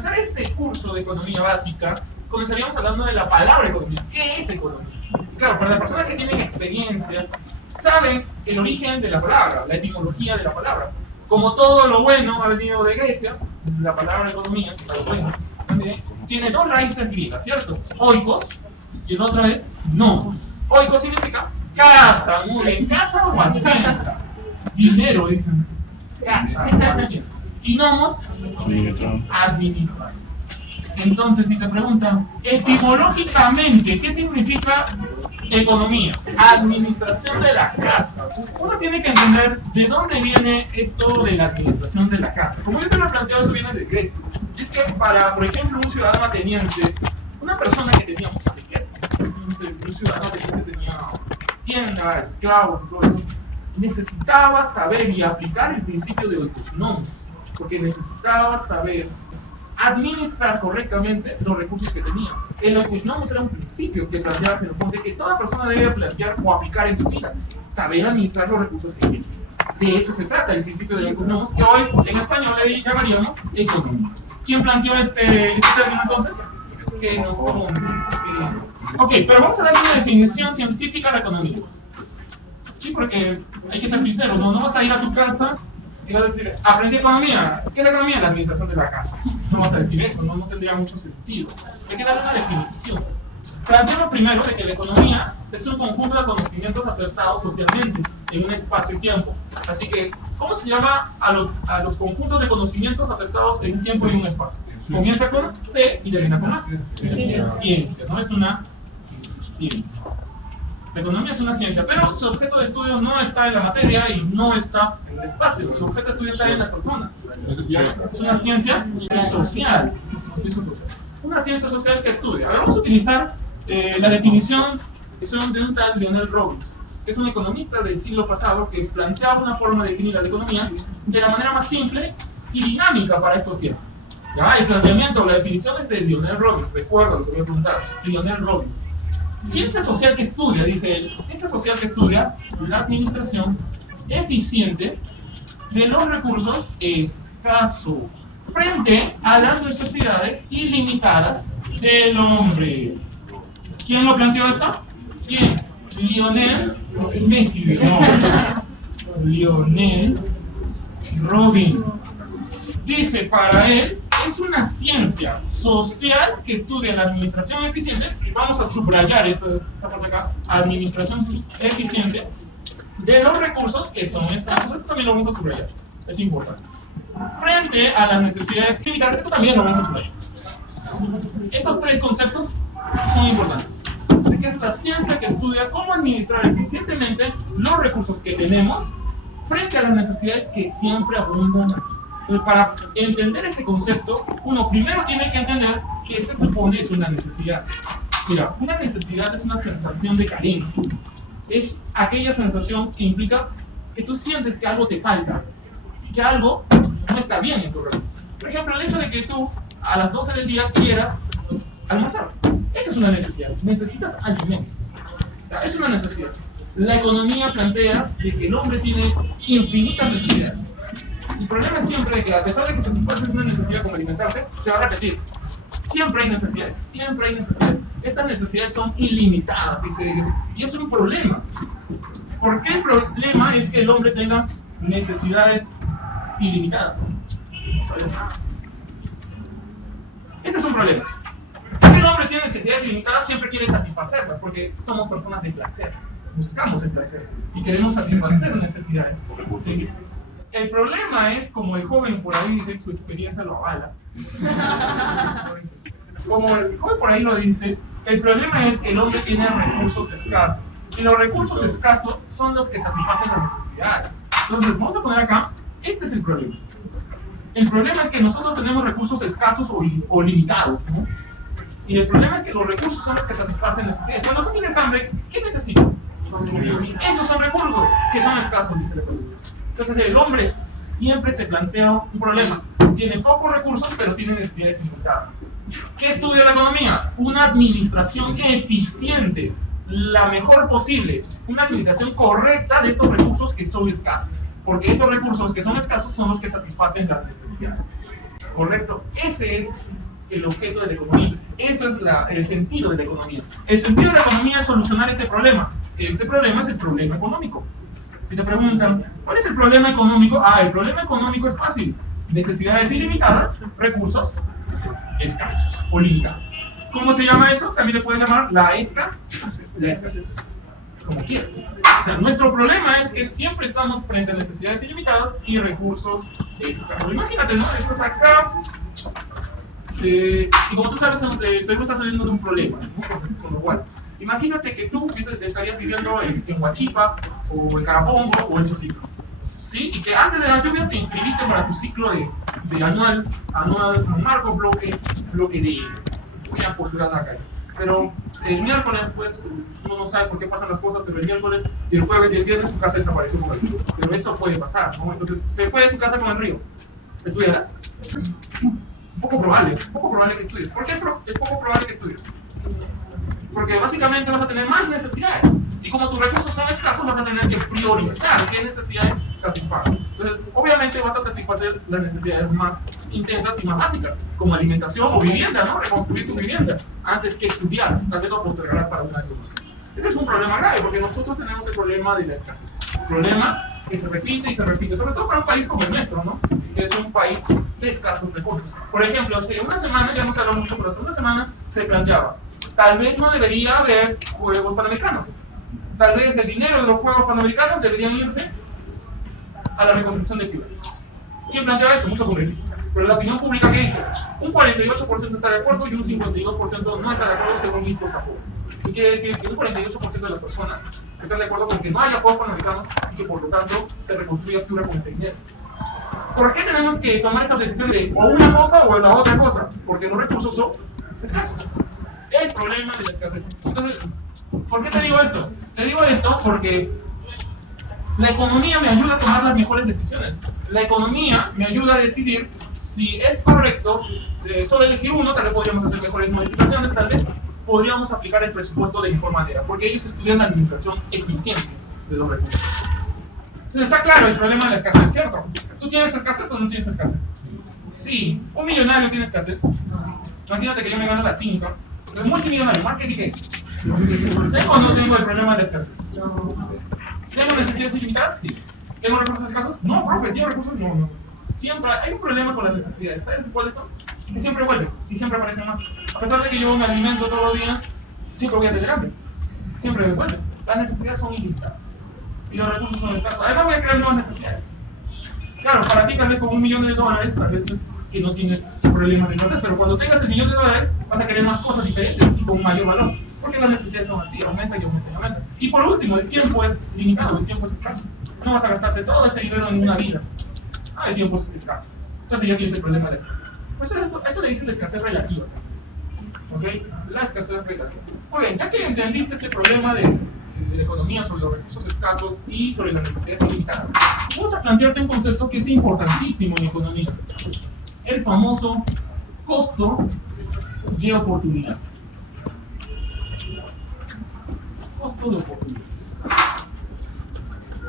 comenzar este curso de economía básica, comenzaríamos hablando de la palabra economía. ¿Qué es economía? Claro, para las personas que tienen experiencia, saben el origen de la palabra, la etimología de la palabra. Como todo lo bueno ha venido de Grecia, la palabra economía, que es algo bueno, también tiene dos raíces griegas, ¿cierto? Oikos, y el otro es nomos. Oikos significa casa, muy bien, casa o hacienda. Dinero, dicen. Casa o hacienda. Y nomos, administración. Entonces, si te preguntan, etimológicamente, ¿qué significa economía? Administración de la casa. Uno tiene que entender de dónde viene esto de la administración de la casa. Como yo te lo he planteado, eso viene de Grecia. Es que para, por ejemplo, un ciudadano ateniense, una persona que tenía muchas riquezas, un ciudadano ateniense tenía hacienda, esclavos, todo eso, necesitaba saber y aplicar el principio de oikonomos, porque necesitaba saber administrar correctamente los recursos que tenía. El oikonomos era un principio que planteaba Xenofón de que toda persona debe plantear o aplicar en su vida, saber administrar los recursos que tiene. De eso se trata el principio de oikonomos, que hoy en español le llamaríamos economía. ¿Quién planteó este término entonces? Xenofón. Ok, pero vamos a darle una definición científica a la economía. Sí, porque hay que ser sincero, no vas a ir a tu casa y vas a decir, aprendí economía. ¿Qué es la economía? La administración de la casa. No vas a decir eso, no tendría mucho sentido. Hay que darle una definición. Planteamos primero de que la economía es un conjunto de conocimientos acertados socialmente en un espacio y tiempo. Así que, ¿cómo se llama a los conjuntos de conocimientos acertados en un tiempo y en un espacio? Comienza con C y termina con A. Ciencia, ¿no? Es una ciencia. La economía es una ciencia, pero su objeto de estudio no está en la materia y no está en el espacio. Su objeto de estudio está en las personas. Es una ciencia social. Una ciencia social que estudia. Ahora vamos a utilizar la definición de un tal Lionel Robbins, que es un economista del siglo pasado que planteaba una forma de definir la economía de la manera más simple y dinámica para estos tiempos. ¿Ya? El planteamiento, la definición es de Lionel Robbins. Recuerdo lo que voy a preguntar. Lionel Robbins. Ciencia social que estudia, dice él, ciencia social que estudia la administración eficiente de los recursos escasos frente a las necesidades ilimitadas del hombre. ¿Quién lo planteó esto? ¿Quién? Lionel Messi. No. Lionel Robbins. Dice, para él, es una ciencia social que estudia la administración eficiente, y vamos a subrayar esta parte acá, administración eficiente de los recursos que son escasos. Esto también lo vamos a subrayar, es importante. Frente a las necesidades limitadas, esto también lo vamos a subrayar. Estos tres conceptos son importantes. Así que es la ciencia que estudia cómo administrar eficientemente los recursos que tenemos frente a las necesidades que siempre abundan aquí. Entonces, para entender este concepto, uno primero tiene que entender que se supone es una necesidad. Mira, una necesidad es una sensación de carencia. Es aquella sensación que implica que tú sientes que algo te falta, que algo no está bien en tu realidad. Por ejemplo, el hecho de que tú a las 12 del día quieras almorzar. Esa es una necesidad. Necesitas alimentos. Es una necesidad. La economía plantea de que el hombre tiene infinitas necesidades. El problema es siempre de que, a pesar de que se satisface una necesidad como alimentarse, se va a repetir. Siempre hay necesidades, siempre hay necesidades. Estas necesidades son ilimitadas, dice Dios. Y es un problema. ¿Por qué el problema es que el hombre tenga necesidades ilimitadas? Este es un problema. Si el hombre tiene necesidades ilimitadas, siempre quiere satisfacerlas, porque somos personas de placer. Buscamos el placer y queremos satisfacer necesidades. ¿Sí? El problema es, como el joven por ahí dice, su experiencia lo avala. Como el joven por ahí lo dice, el problema es que el hombre tiene recursos escasos. Y los recursos escasos son los que satisfacen las necesidades. Entonces, vamos a poner acá, este es el problema. El problema es que nosotros tenemos recursos escasos o limitados, ¿no? Y el problema es que los recursos son los que satisfacen necesidades. Cuando tú tienes hambre, ¿qué necesitas? Esos son recursos que son escasos, dice la economía. Entonces el hombre siempre se plantea un problema. Tiene pocos recursos, pero tiene necesidades limitadas. ¿Qué estudia la economía? Una administración eficiente, la mejor posible. Una administración correcta de estos recursos que son escasos. Porque estos recursos que son escasos son los que satisfacen las necesidades. ¿Correcto? Ese es el objeto de la economía. Ese es el sentido de la economía. El sentido de la economía es solucionar este problema. Este problema es el problema económico. Si te preguntan, ¿cuál es el problema económico? El problema económico es fácil. Necesidades ilimitadas, recursos escasos o limitados. ¿Cómo se llama eso? También le pueden llamar la escasez. Como quieras. O sea, nuestro problema es que siempre estamos frente a necesidades ilimitadas y recursos escasos. Imagínate, ¿no? Estás acá y como tú sabes, Perú está saliendo de un problema, ¿no? Con los guantes. Imagínate que tú estarías viviendo en Huachipa, o en Carapongo, o en Chosico, ¿sí? Y que antes de las lluvias te inscribiste para tu ciclo de anual San Marcos, bloque de... Voy a postular acá. Pero el miércoles, pues, uno no sabe por qué pasan las cosas, pero el miércoles y el jueves y el viernes tu casa desapareció por el río. Pero eso puede pasar, ¿no? Entonces, se fue de tu casa con el río. ¿Estudiarás? Poco probable que estudies. ¿Por qué es poco probable que estudies? Porque básicamente vas a tener más necesidades. Y como tus recursos son escasos, vas a tener que priorizar qué necesidades satisfacer. Entonces, obviamente vas a satisfacer las necesidades más intensas y más básicas, como alimentación o vivienda, ¿no? Reconstruir tu vivienda, antes que estudiar. Tal vez lo postergarás para un año más. Este es un problema grave, porque nosotros tenemos el problema de la escasez. Problema que se repite y se repite, sobre todo para un país como el nuestro, ¿no? Que es un país de escasos recursos. Por ejemplo, hace una semana, ya hemos hablado mucho, pero hace una semana se planteaba, tal vez no debería haber Juegos Panamericanos. Tal vez el dinero de los Juegos Panamericanos deberían irse a la reconstrucción de ciudades. ¿Quién planteaba esto? Muchos congresistas. Pero la opinión pública, ¿qué dice? Un 48% está de acuerdo y un 52% no está de acuerdo según dichos acuerdos. ¿Qué quiere decir? Que un 48% de las personas están de acuerdo con que no haya Juegos Panamericanos y que por lo tanto se reconstruya Piura con ese dinero. ¿Por qué tenemos que tomar esa decisión de o una cosa o la otra cosa? Porque los recursos son escasos. El problema de la escasez. Entonces, ¿por qué te digo esto? Te digo esto porque la economía me ayuda a tomar las mejores decisiones. La economía me ayuda a decidir si es correcto, solo elegir uno, tal vez podríamos hacer mejores modificaciones, tal vez podríamos aplicar el presupuesto de mejor manera, porque ellos estudian la administración eficiente de los recursos. Entonces está claro el problema de la escasez, ¿cierto? ¿Tú tienes escasez o no tienes escasez? Sí, un millonario tiene escasez. Imagínate que yo me gano la tinta. Es multimillonario, marketing qué. ¿Tengo o no tengo el problema de la escasez? ¿Tengo necesidades ilimitadas? Sí. ¿Tengo recursos escasos? No, profe, ¿tengo recursos? No. Siempre hay un problema con las necesidades. ¿Sabes cuáles son? Que siempre vuelven y siempre aparecen más. A pesar de que yo me alimento todos los días, siempre voy a tener hambre. Siempre me vuelven. Las necesidades son ilimitadas. Y los recursos son escasos. Además voy a crear nuevas necesidades. Claro, para ti tal vez con $1 millón, tal vez es que no tienes problemas de escasez, pero cuando tengas el $1 millón vas a querer más cosas diferentes y con mayor valor. Porque las necesidades son así, aumenta y aumenta y aumenta. Y por último, el tiempo es limitado, el tiempo es escaso. No vas a gastarte todo ese dinero en una vida. El tiempo es escaso. Entonces ya tienes el problema de la escasez. Pues esto le dicen la escasez relativa. ¿Ok? La escasez relativa. Muy bien, ya que entendiste este problema de la economía sobre los recursos escasos y sobre las necesidades ilimitadas, vamos a plantearte un concepto que es importantísimo en economía. El famoso costo de oportunidad. Costo de oportunidad.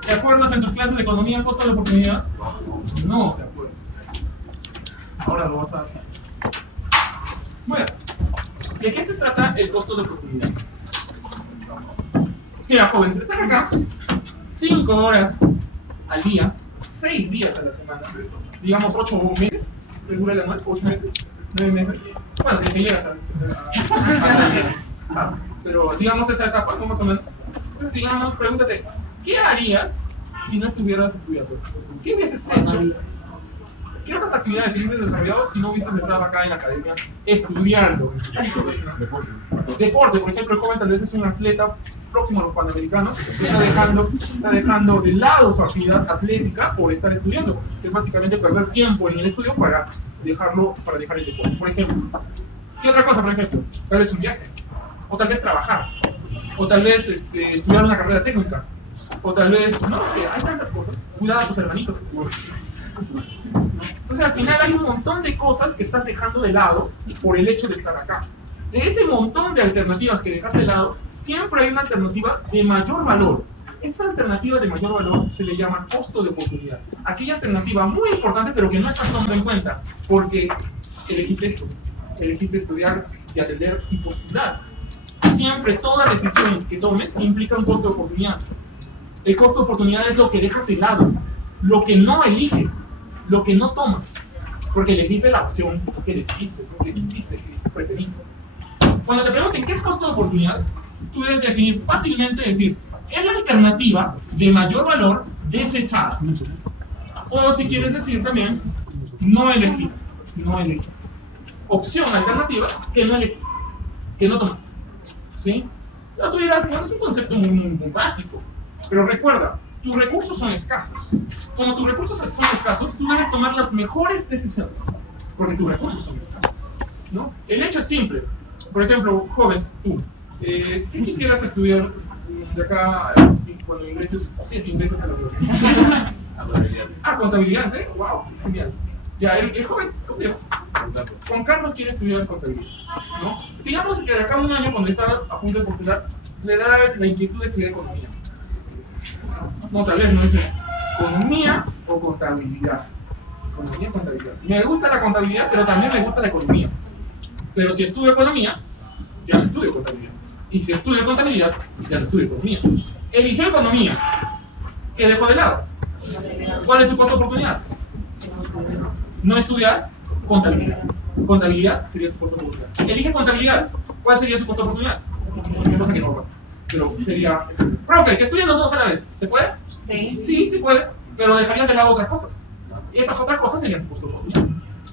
¿Te acuerdas en tus clases de economía el costo de oportunidad? No te acuerdas. Ahora lo vas a hacer. Bueno, ¿de qué se trata el costo de oportunidad? Mira, jóvenes, están acá 5 horas al día, 6 días a la semana, digamos 8 meses, ¿te dura el anual? 8 meses, 9 meses. Bueno, si te llegas a pero digamos esa etapa, más o menos. Digamos, pregúntate, ¿qué harías si no estuvieras estudiando? ¿Qué hubieses hecho? ¿Qué otras actividades hubieses desarrollado si no hubieses estado acá en la academia estudiando? Deporte, por ejemplo, el joven tal vez es un atleta próximo a los Panamericanos, está dejando de lado su actividad atlética por estar estudiando, que es básicamente perder tiempo en el estudio para dejar el deporte. Por ejemplo, ¿qué otra cosa, por ejemplo? Tal vez un viaje, o tal vez trabajar, o tal vez estudiar una carrera técnica, o tal vez, no sé, hay tantas cosas. Cuidar a tus hermanitos. Entonces al final hay un montón de cosas que estás dejando de lado por el hecho de estar acá. De ese montón de alternativas que dejas de lado, siempre hay una alternativa de mayor valor Esa alternativa de mayor valor se le llama costo de oportunidad. Aquella alternativa muy importante, pero que no estás tomando en cuenta, porque elegiste esto. Elegiste estudiar y atender y postular. Siempre, toda decisión que tomes implica un costo de oportunidad. El costo de oportunidad es lo que dejas de lado, lo que no eliges, lo que no tomas, porque elegiste la opción que decidiste, que quisiste, que preferiste. Cuando te pregunten qué es costo de oportunidad, tú debes definir fácilmente, decir, es la alternativa de mayor valor desechada. O si quieres decir también, no elegir, no elegir. Opción alternativa que no elegiste, que no tomaste. ¿Sí? Ya tú dirás, bueno, es un concepto muy básico, pero recuerda, tus recursos son escasos. Como tus recursos son escasos, tú debes tomar las mejores decisiones, porque tus recursos son escasos, ¿no? El hecho es simple. Por ejemplo, joven, tú, ¿qué quisieras estudiar de acá cuando ingreses, si ingresas a la universidad? Contabilidad, ¿sí? ¡Wow! Genial. Ya, el joven, ¿cómo te llamas? Juan Carlos quiere estudiar contabilidad, ¿no? Digamos que de acá a un año, cuando está a punto de postular, le da la inquietud de estudiar economía. No, tal vez no es economía o contabilidad. Economía o contabilidad. Me gusta la contabilidad, pero también me gusta la economía. Pero si estudio economía, ya no estudio contabilidad. Y si estudio contabilidad, ya no estudio economía. Eligió economía. ¿Qué dejó de lado? ¿Cuál es su costo de oportunidad? No estudiar contabilidad. Contabilidad sería su costo de oportunidad. Elige contabilidad. ¿Cuál sería su costo de oportunidad? Cosa que no pasa. Pero sería... Profe, que estudien los dos a la vez. ¿Se puede? Sí. Sí, se puede. Pero dejarían de lado otras cosas. Esas otras cosas serían costo de oportunidad.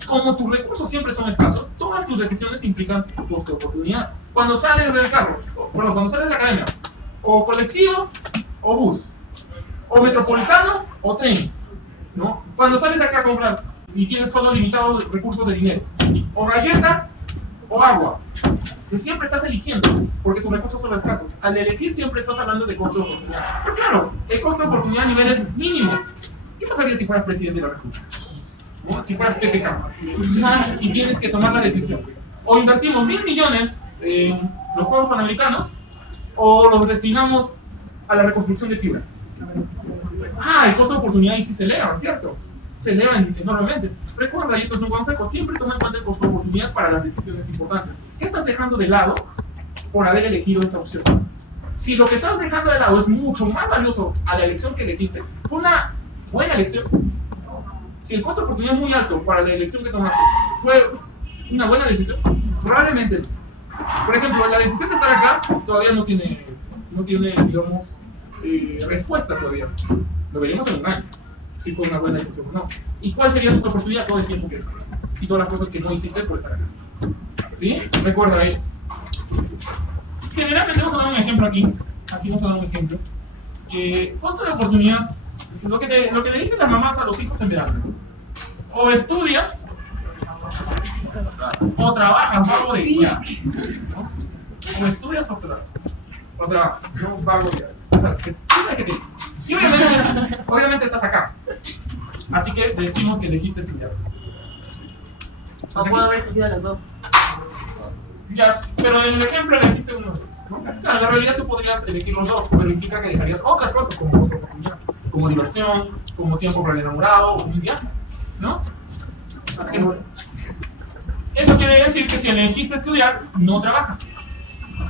Como tus recursos siempre son escasos, todas tus decisiones implican costo de oportunidad. Cuando sales del carro, cuando sales de la academia, o colectivo, o bus, o metropolitano, o tren, ¿no? Cuando sales acá a comprar y tienes solo limitados recursos de dinero, o galleta, o agua, que siempre estás eligiendo, porque tus recursos son escasos. Al elegir siempre estás hablando de costo de oportunidad. Pero claro, el costo de oportunidad a niveles mínimos. ¿Qué pasaría si fueras presidente de la República? ¿No? Si fueras PPK y tienes que tomar la decisión, o invertimos 1.000 millones en los Juegos Panamericanos o los destinamos a la reconstrucción de fibra. El costo de oportunidad ahí sí se eleva, ¿cierto? Se eleva enormemente. Recuerda, y esto es un consejo, siempre toma en cuenta el costo de oportunidad para las decisiones importantes. ¿Qué estás dejando de lado por haber elegido esta opción? Si lo que estás dejando de lado es mucho más valioso a la elección que elegiste, fue una buena elección. Si el costo de oportunidad es muy alto para la elección que tomaste, ¿fue una buena decisión? Probablemente no. Por ejemplo, la decisión de estar acá todavía no tiene digamos, respuesta todavía. Lo veremos en un año, si fue una buena decisión o no. ¿Y cuál sería tu oportunidad todo el tiempo que y todas las cosas que no hiciste por estar acá? ¿Sí? Recuerda esto. Generalmente vamos a dar un ejemplo aquí. Aquí vamos a dar un ejemplo. Costo de oportunidad. Lo que le dicen las mamás a los hijos en verano. O estudias, o trabajas, vago de día. ¿No? O estudias o trabajas, no vago de día. O sea, ¿qué te dicen? Y obviamente estás acá. Así que decimos que elegiste estudiar. O puedo haber escogido los dos. Ya, pero en el ejemplo elegiste uno. ¿No? Claro, en la realidad tú podrías elegir los dos, pero implica que dejarías otras cosas como costo de oportunidad, como diversión, como tiempo para el enamorado o un viaje, ¿no? Así que bueno. Eso quiere decir que si elegiste estudiar, no trabajas.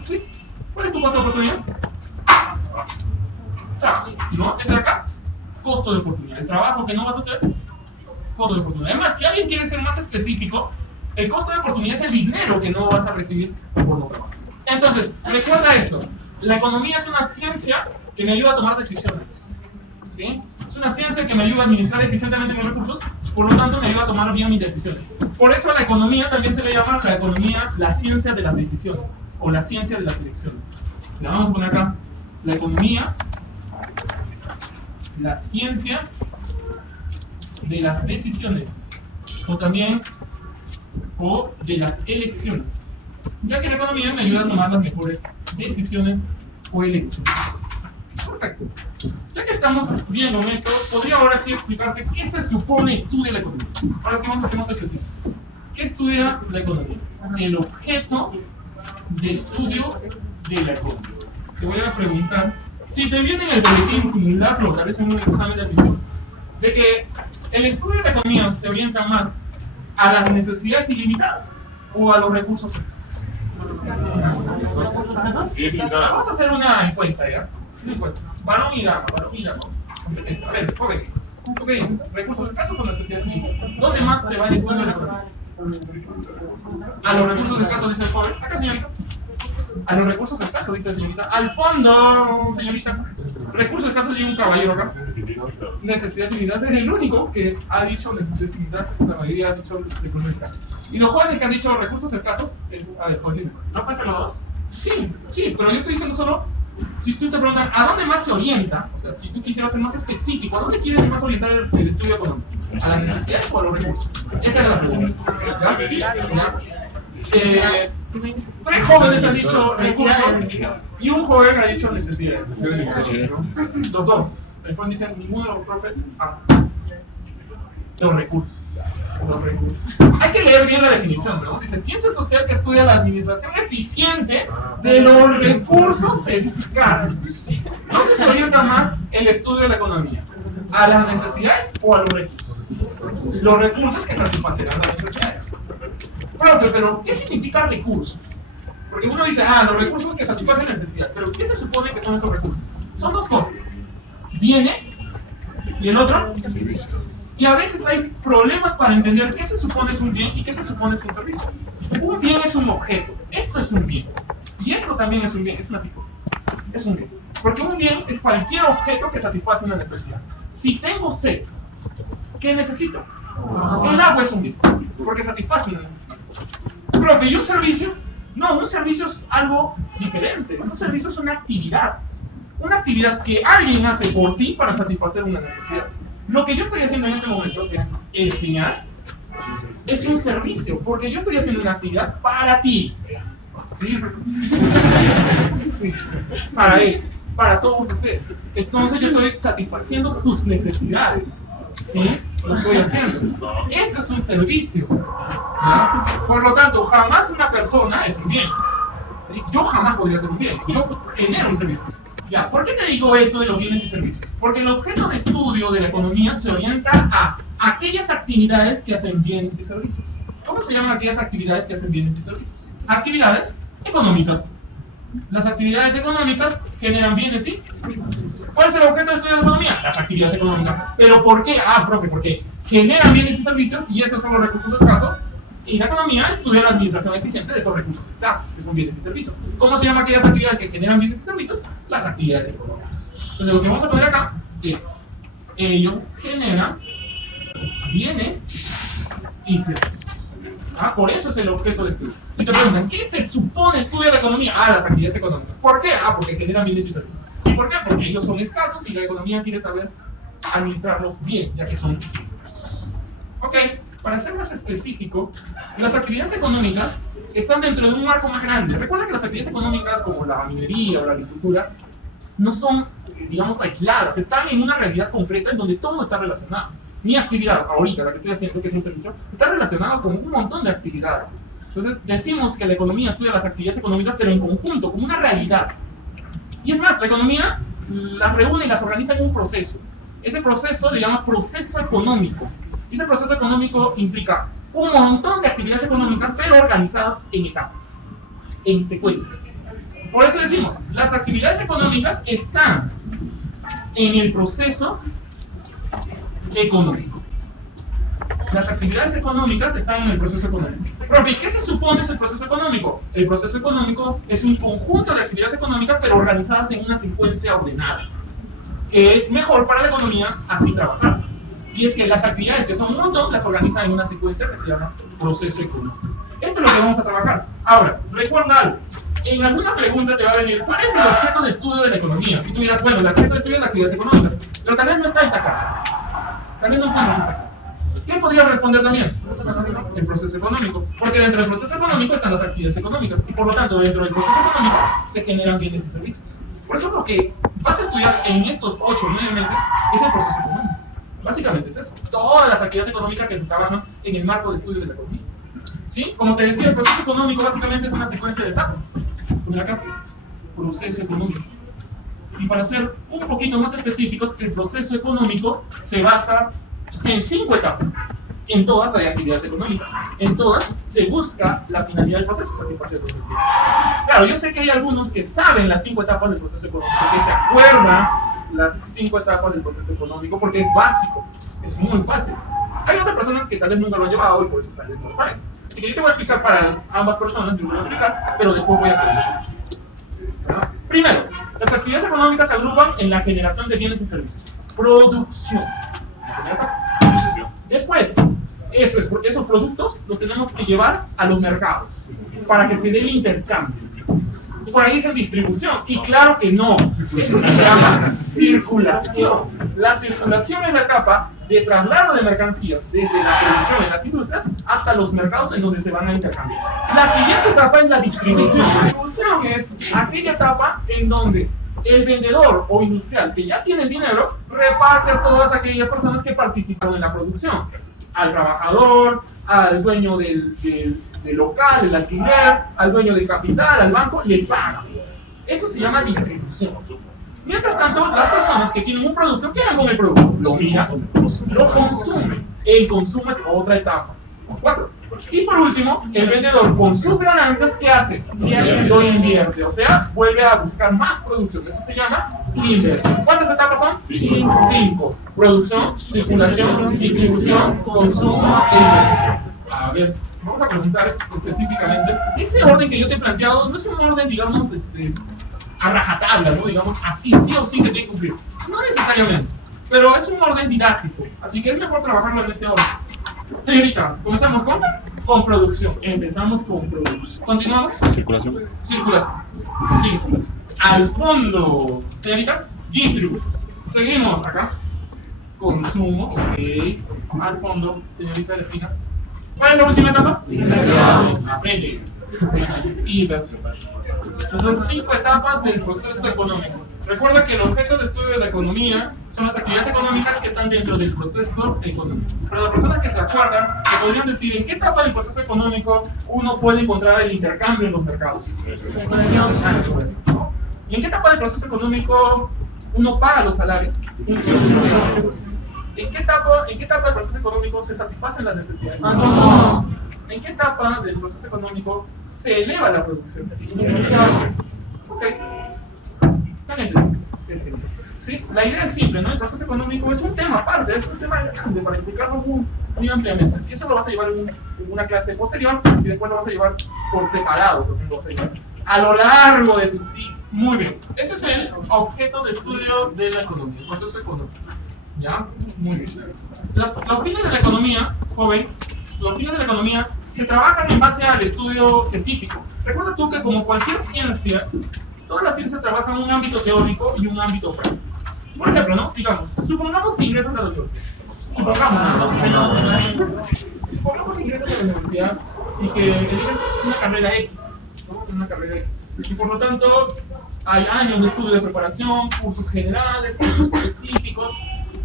¿Sí? ¿Cuál es tu costo de oportunidad? ¿No? ¿Es de acá? Costo de oportunidad. El trabajo que no vas a hacer, costo de oportunidad. Además, si alguien quiere ser más específico, el costo de oportunidad es el dinero que no vas a recibir por no trabajar. Entonces, recuerda esto. La economía es una ciencia que me ayuda a tomar decisiones. ¿Sí? Es una ciencia que me ayuda a administrar eficientemente mis recursos, por lo tanto me ayuda a tomar bien mis decisiones. Por eso a la economía también se le llama la economía la ciencia de las decisiones, o la ciencia de las elecciones. Le vamos a poner acá, la economía, la ciencia de las decisiones, o también, o de las elecciones. Ya que la economía me ayuda a tomar las mejores decisiones o elecciones. Perfecto. Ya que estamos viendo esto, podría ahora sí explicarte qué se supone estudia la economía. Ahora sí vamos a hacer más específico. ¿Qué estudia la economía? El objeto de estudio de la economía. Te voy a preguntar Si te viene en el boletín simulacro, tal vez en un examen de admisión, de que el estudio de la economía se orienta más a las necesidades ilimitadas o a los recursos escasos. Vamos a hacer una encuesta, ¿ya? Una encuesta. Varón y dama, ¿no? Competencia. A ver, joven, ¿tú qué dices? ¿Recursos escasos o necesidades ilimitadas? ¿Dónde más se va el estudio de la economía? A los recursos escasos, dice el joven. Acá, señorita. A los recursos escasos, dice la señorita. Al fondo, señorita. Recursos escasos, llega un caballero acá. Necesidades ilimitadas. Es el único que ha dicho necesidades ilimitadas. La mayoría ha dicho recursos escasos. Y los jóvenes que han dicho recursos escasos, a ver, joven, ¿no pueden ser los dos? Sí, pero yo estoy diciendo solo, si tú te preguntas, ¿a dónde más se orienta? O sea, si tú quisieras ser más específico, ¿a dónde quieres más orientar el estudio económico? ¿A las necesidades o a los recursos? Esa era la pregunta. Tres jóvenes han dicho recursos y un joven ha dicho necesidades. Los dos. Después dicen, ninguno de los profes. Los recursos. Hay que leer bien la definición, ¿no? Dice, ciencia social que estudia la administración eficiente de los recursos escasos. ¿Dónde se orienta más el estudio de la economía? ¿A las necesidades o a los recursos? Los recursos que satisfacerán las necesidades. Profe, pero ¿qué significa recursos? Porque uno dice, los recursos que satisfacen la necesidad. Pero ¿qué se supone que son estos recursos? Son dos cosas. Bienes y el otro. Y a veces hay problemas para entender qué se supone es un bien y qué se supone es un servicio. Un bien es un objeto. Esto es un bien. Y esto también es un bien. Es una pista. Es un bien. Porque un bien es cualquier objeto que satisface una necesidad. Si tengo sed, ¿qué necesito? El agua es un bien. Porque satisface una necesidad. Profe, ¿y un servicio? No, un servicio es algo diferente. Un servicio es una actividad. Una actividad que alguien hace por ti para satisfacer una necesidad. Lo que yo estoy haciendo en este momento es enseñar. Es un servicio, porque yo estoy haciendo una actividad para ti. ¿Sí? Sí. Para él, para todos ustedes. Entonces yo estoy satisfaciendo tus necesidades. ¿Sí? Lo estoy haciendo. Eso es un servicio. ¿No? Por lo tanto, jamás una persona es un bien. ¿Sí? Yo jamás podría ser un bien. Yo genero un servicio. Ya, ¿por qué te digo esto de los bienes y servicios? Porque el objeto de estudio de la economía se orienta a aquellas actividades que hacen bienes y servicios. ¿Cómo se llaman aquellas actividades que hacen bienes y servicios? Actividades económicas. Las actividades económicas generan bienes y... ¿Cuál es el objeto de estudio de la economía? Las actividades económicas. ¿Pero por qué? Profe, porque generan bienes y servicios y esos son los recursos escasos. Y la economía estudia la administración eficiente de estos recursos escasos, que son bienes y servicios. ¿Cómo se llaman aquellas actividades que generan bienes y servicios? Las actividades económicas. Entonces lo que vamos a poner acá es, ellos generan bienes y servicios. Por eso es el objeto de estudio. Si te preguntan, ¿qué se supone estudia la economía? Las actividades económicas. ¿Por qué? Porque generan bienes y servicios. ¿Y por qué? Porque ellos son escasos y la economía quiere saber administrarlos bien, ya que son escasos. Ok. Para ser más específico, las actividades económicas están dentro de un marco más grande. Recuerda que las actividades económicas como la minería o la agricultura no son, digamos, aisladas, están en una realidad concreta en donde todo está relacionado. Mi actividad ahorita, la que estoy haciendo, que es un servicio, está relacionada con un montón de actividades. Entonces, decimos que la economía estudia las actividades económicas, pero en conjunto, como una realidad. Y es más, la economía las reúne y las organiza en un proceso. Ese proceso le llama proceso económico. Y ese proceso económico implica un montón de actividades económicas, pero organizadas en etapas, en secuencias. Por eso decimos, las actividades económicas están en el proceso económico. Las actividades económicas están en el proceso económico. Profe, ¿qué se supone es el proceso económico? El proceso económico es un conjunto de actividades económicas, pero organizadas en una secuencia ordenada, que es mejor para la economía así trabajar. Y es que las actividades que son un montón las organizan en una secuencia que se llama proceso económico. Esto es lo que vamos a trabajar. Ahora, recuerda algo. En alguna pregunta te va a venir, ¿cuál es el objeto de estudio de la economía? Y tú dirás, bueno, el objeto de estudio de las actividades económicas. Pero tal vez no está destacado. Tal vez no puede estar. ¿Quién podría responder también? El proceso económico. Porque dentro del proceso económico están las actividades económicas. Y por lo tanto, dentro del proceso económico se generan bienes y servicios. Por eso lo que vas a estudiar en estos 8 o 9 meses es el proceso económico. Básicamente es eso. Todas las actividades económicas que se trabajan en el marco de estudio de la economía. ¿Sí? Como te decía, el proceso económico básicamente es una secuencia de etapas. Mira acá. Proceso económico. Y para ser un poquito más específicos, el proceso económico se basa en 5 etapas. En todas hay actividades económicas. En todas se busca la finalidad del proceso, satisfacer los objetivos. Claro, yo sé que hay algunos que saben las 5 etapas del proceso económico, que se acuerdan las 5 etapas del proceso económico porque es básico, es muy fácil. Hay otras personas que tal vez nunca lo han llevado y por eso tal vez no lo saben. Así que yo te voy a explicar para ambas personas, te lo voy a explicar, pero después voy a explicar. Primero, las actividades económicas se agrupan en la generación de bienes y servicios. Producción. Después, esos productos los tenemos que llevar a los mercados para que se dé el intercambio. Por ahí dice distribución, y claro que no, eso se llama circulación. La circulación es la etapa de traslado de mercancías desde la producción en las industrias hasta los mercados en donde se van a intercambiar. La siguiente etapa es la distribución. La distribución es aquella etapa en donde el vendedor o industrial que ya tiene el dinero reparte a todas aquellas personas que participaron en la producción. Al trabajador, al dueño del local, del alquiler, al dueño del capital, al banco, le paga. Eso se llama distribución. Mientras tanto, las personas que tienen un producto, ¿qué hacen con el producto? Lo miran, lo consumen. El consumo es otra etapa. 4. Y por último, el vendedor con sus ganancias, ¿qué hace? Lo invierte, o sea, vuelve a buscar más producción. Eso se llama inversión. ¿Cuántas etapas son? 5. Producción, circulación, distribución, consumo e inversión. A ver, vamos a preguntar específicamente. Ese orden que yo te he planteado no es un orden, digamos, a rajatabla, ¿no? Digamos, así, sí o sí se tiene que cumplir. No necesariamente, pero es un orden didáctico, así que es mejor trabajarlo en ese orden. Señorita, comenzamos con producción. Empezamos con producción. ¿Continuamos? Circulación. Circulación. Al fondo, señorita, distribución. Seguimos acá. Consumo. Ok. Al fondo, señorita, le explica. ¿Cuál es la última etapa? Inversión. Aprende. Inversión. Estas son 5 etapas del proceso económico. Recuerda que el objeto de estudio de la economía son las actividades económicas que están dentro del proceso económico. Pero las personas que se acuerdan, me podrían decir en qué etapa del proceso económico uno puede encontrar el intercambio en los mercados. ¿Y en qué etapa del proceso económico uno paga los salarios? ¿En qué etapa del proceso económico se satisfacen las necesidades? ¿En qué etapa del proceso económico se eleva la producción? Ok. Sí, la idea es simple, ¿no? El proceso económico es un tema aparte, es un tema grande para explicarlo muy ampliamente. Y eso lo vas a llevar en una clase posterior, y después lo vas a llevar por separado, por ejemplo, lo vas a llevar a lo largo de tu ciclo. Muy bien. Ese es el objeto de estudio de la economía, el proceso económico. ¿Ya? Muy bien. Los fines de la economía, joven, los fines de la economía se trabajan en base al estudio científico. Recuerda tú que como cualquier ciencia, toda la ciencia trabaja en un ámbito teórico y un ámbito práctico. Por ejemplo, ¿no? Digamos, supongamos que ingresas a la universidad. Supongamos que ingresas a la universidad y que eliges una carrera X, ¿no? Una carrera X. Y por lo tanto, hay años de estudio de preparación, cursos generales, cursos específicos.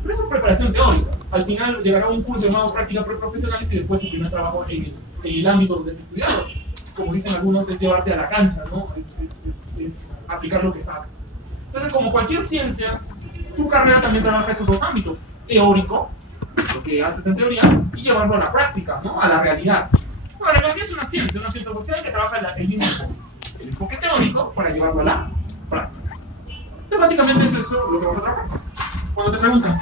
Pero eso es preparación teórica. Al final llegará un curso llamado prácticas preprofesionales y después tu primer trabajo en el ámbito donde has estudiado. Como dicen algunos, es llevarte a la cancha, ¿no? Es aplicar lo que sabes. Entonces, como cualquier ciencia, tu carrera también trabaja esos 2 ámbitos. Teórico, lo que haces en teoría, y llevarlo a la práctica, ¿no? A la realidad. Bueno, la economía es una ciencia social que trabaja el enfoque teórico para llevarlo a la práctica. Entonces, básicamente es eso lo que vamos a trabajar. Cuando te preguntan,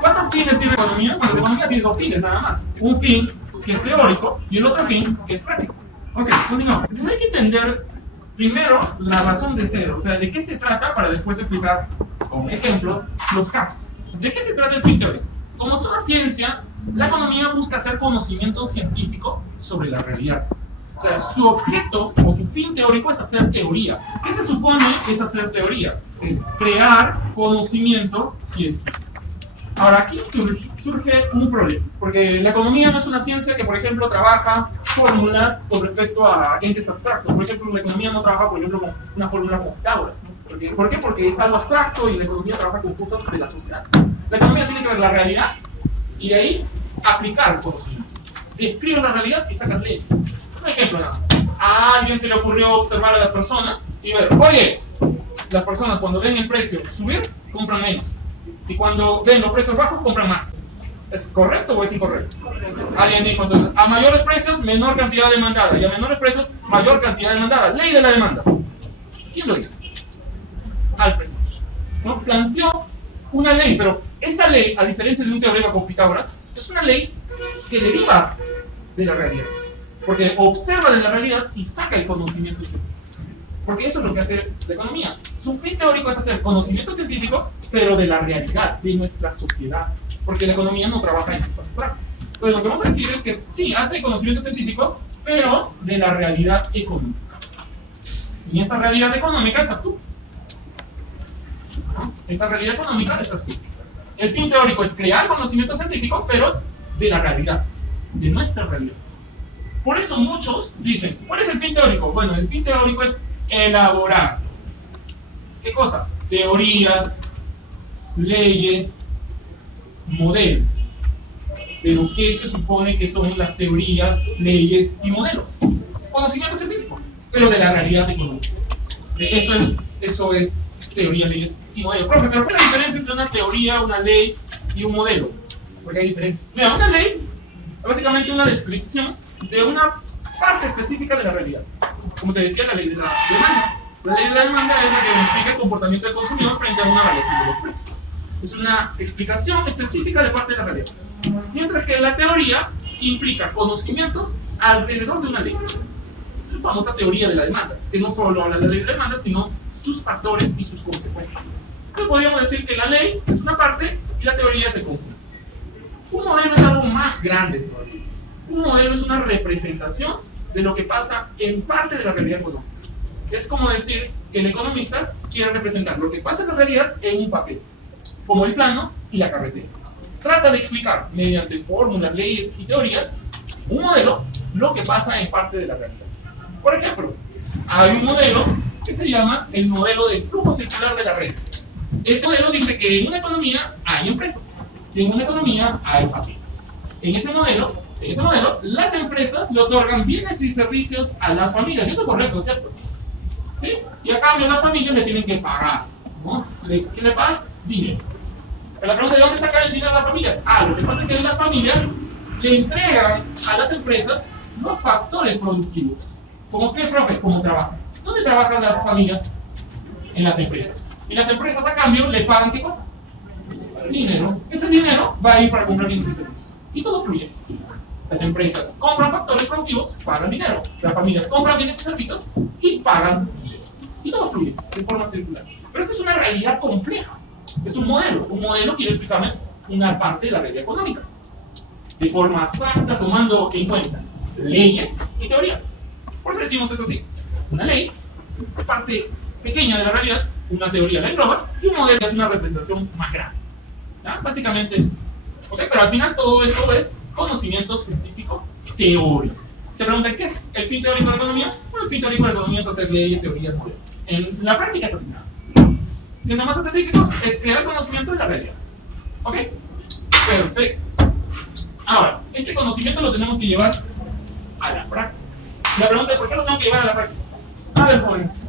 ¿cuántos fines tiene la economía? Bueno, la economía tiene 2 fines nada más. Un fin que es teórico y el otro fin que es práctico. Ok, continuamos. Entonces hay que entender primero la razón de ser, o sea, de qué se trata para después explicar con ejemplos los casos. ¿De qué se trata el fin teórico? Como toda ciencia, la economía busca hacer conocimiento científico sobre la realidad. O sea, su objeto o su fin teórico es hacer teoría. ¿Qué se supone que es hacer teoría? Es crear conocimiento científico. Ahora, aquí surge un problema, porque la economía no es una ciencia que, por ejemplo, trabaja fórmulas con respecto a entes abstractos. Por ejemplo, la economía no trabaja, por ejemplo, con una fórmula con Pitágoras, ¿no? ¿Por qué? Porque es algo abstracto y la economía trabaja con cosas de la sociedad. La economía tiene que ver la realidad y de ahí aplicar conocimiento. Describe la realidad y sacas leyes. Un ejemplo nada más. A alguien se le ocurrió observar a las personas y ver, oye, las personas cuando ven el precio subir, compran menos. Y cuando ven los precios bajos, compran más. ¿Es correcto o es incorrecto? Alguien dijo entonces, a mayores precios, menor cantidad demandada. Y a menores precios, mayor cantidad demandada. Ley de la demanda. ¿Quién lo hizo? Alfred. ¿No? Planteó una ley, pero esa ley, a diferencia de un teorema con Pitágoras, es una ley que deriva de la realidad. Porque observa de la realidad y saca el conocimiento científico. Porque eso es lo que hace la economía. Su fin teórico es hacer conocimiento científico, pero de la realidad, de nuestra sociedad. Porque la economía no trabaja en cosas abstractas. Entonces lo que vamos a decir es que sí, hace conocimiento científico, pero de la realidad económica. Y en esta realidad económica estás tú. ¿No? Esta realidad económica estás tú. El fin teórico es crear conocimiento científico, pero de la realidad, de nuestra realidad. Por eso muchos dicen, ¿cuál es el fin teórico? Bueno, el fin teórico es elaborar. ¿Qué cosa? Teorías, leyes, modelos. Pero ¿qué se supone que son las teorías, leyes y modelos? Conocimiento científico, pero de la realidad económica. Eso es teoría, leyes y modelos. Profe, pero ¿cuál es la diferencia entre una teoría, una ley y un modelo? Porque hay diferencias. Mira, una ley es básicamente una descripción de una parte específica de la realidad. Como te decía, la ley de la demanda. La ley de la demanda es la que explica el comportamiento del consumidor frente a una variación de los precios. Es una explicación específica de parte de la realidad. Mientras que la teoría implica conocimientos alrededor de una ley. La famosa teoría de la demanda, que no solo habla de la ley de la demanda, sino sus factores y sus consecuencias. Entonces podríamos decir que la ley es una parte y la teoría es el conjunto. Un modelo es algo más grande todavía. Un modelo es una representación de lo que pasa en parte de la realidad económica. Es como decir que el economista quiere representar lo que pasa en la realidad en un papel, como el plano y la carretera. Trata de explicar, mediante fórmulas, leyes y teorías, un modelo, lo que pasa en parte de la realidad. Por ejemplo, hay un modelo que se llama el modelo del flujo circular de la red. Este modelo dice que en una economía hay empresas, y en una economía hay familias. En ese modelo, las empresas le otorgan bienes y servicios a las familias. Y eso es correcto, ¿cierto? ¿Sí? Y a cambio las familias le tienen que pagar, ¿no? ¿Qué le pagan? Dinero. Pero la pregunta es, ¿de dónde sacan el dinero a las familias? Lo que pasa es que las familias le entregan a las empresas los factores productivos. ¿Cómo qué, profe? ¿Cómo trabajan? ¿Dónde trabajan las familias? En las empresas. Y las empresas a cambio le pagan ¿qué cosa? Dinero. Ese dinero va a ir para comprar bienes y servicios. Y todo fluye. Las empresas compran factores productivos, pagan dinero. Las familias compran bienes y servicios y pagan dinero. Y todo fluye de forma circular. Pero esto es una realidad compleja. Es un modelo. Un modelo quiere explicarme una parte de la realidad económica. De forma abstracta, tomando en cuenta leyes y teorías. Por eso decimos eso así. Una ley, parte pequeña de la realidad, una teoría la engloba, y un modelo es una representación más grande. ¿Ya? Básicamente es eso. ¿Okay? Pero al final todo esto es conocimiento científico teórico. Te preguntan, ¿qué es el fin teórico de la economía? Bueno, el fin teórico de la economía es hacer leyes, teorías, modelos. En la práctica es así nada. Siendo más específicos, es crear conocimiento de la realidad. ¿Ok? Perfecto. Ahora, este conocimiento lo tenemos que llevar a la práctica. La pregunta es, ¿por qué lo tengo que llevar a la práctica? A ver, jóvenes,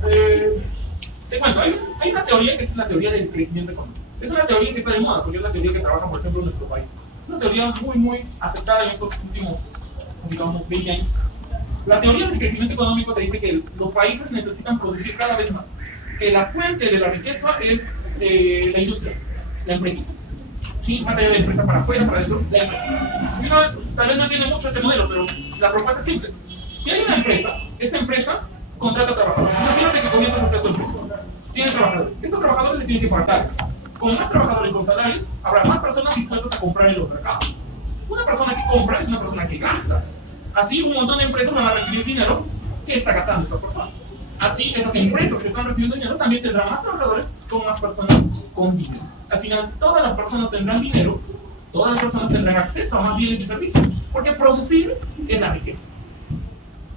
te cuento, hay una teoría que es la teoría del crecimiento económico. Es una teoría que está de moda, porque es la teoría que trabaja, por ejemplo, en nuestro país. Es una teoría muy aceptada en estos últimos, digamos, 20 años. La teoría del crecimiento económico te dice que los países necesitan producir cada vez más. Que la fuente de la riqueza es la industria, la empresa. Sí, más allá de la empresa para afuera, para adentro, la empresa. Y uno tal vez no entiende mucho este modelo, pero la propuesta es simple. Si hay una empresa, esta empresa contrata trabajadores. Imagínate que comienzas a hacer tu empresa. Tienes trabajadores. Estos trabajadores le tienen que pagar. Con más trabajadores con salarios, habrá más personas dispuestas a comprar en los mercados. Una persona que compra es una persona que gasta. Así, un montón de empresas van a recibir dinero que está gastando esta persona. Así, esas empresas que están recibiendo dinero también tendrán más trabajadores con más personas con dinero. Al final, todas las personas tendrán dinero, todas las personas tendrán acceso a más bienes y servicios, porque producir es la riqueza.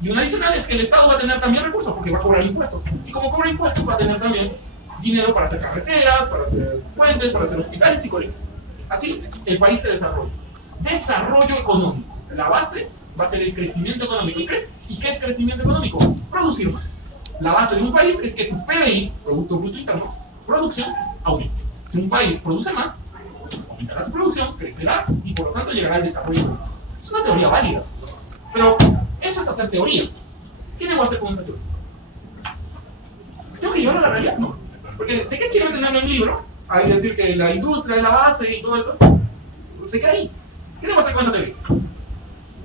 Y un adicional es que el Estado va a tener también recursos, porque va a cobrar impuestos. Y como cobra impuestos, va a tener también dinero para hacer carreteras, para hacer puentes, para hacer hospitales y colegios. Así, el país se desarrolla. Desarrollo económico. La base va a ser el crecimiento económico. ¿Y qué es crecimiento económico? Producir más. La base de un país es que tu PBI, Producto Bruto Interno, producción, aumente. Si un país produce más, aumentará su producción, crecerá y por lo tanto llegará al desarrollo económico. Es una teoría válida. Pero eso es hacer teoría. ¿Qué debo hacer con esa teoría? ¿Tengo que llevarlo a la realidad? No. Porque ¿de qué sirve tenerlo en un libro? Ahí decir que la industria es la base y todo eso. Pues se queda ahí. ¿Qué debo hacer con esa teoría?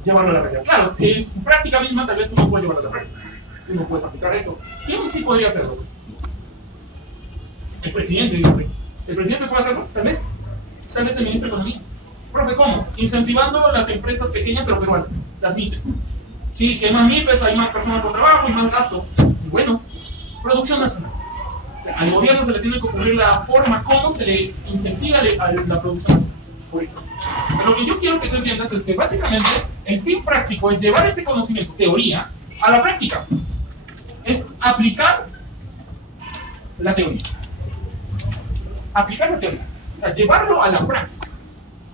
Llevarlo a la realidad. Claro, en práctica misma tal vez tú no puedes llevarlo a la práctica. Tú no puedes aplicar eso. ¿Quién sí podría hacerlo? El presidente, digo. ¿El presidente puede hacerlo? Tal vez. Tal vez el ministro de Economía. Profe, ¿cómo? Incentivando las empresas pequeñas pero peruanas, las MIPES. Sí, si hay más MIPES, hay más personas con trabajo y más gasto. Y bueno, producción nacional. O sea, al gobierno se le tiene que ocurrir la forma como se le incentiva a la producción nacional. Pero lo que yo quiero que tú entiendas es que básicamente el fin práctico es llevar este conocimiento, teoría, a la práctica. Es aplicar la teoría. Aplicar la teoría. O sea, llevarlo a la práctica.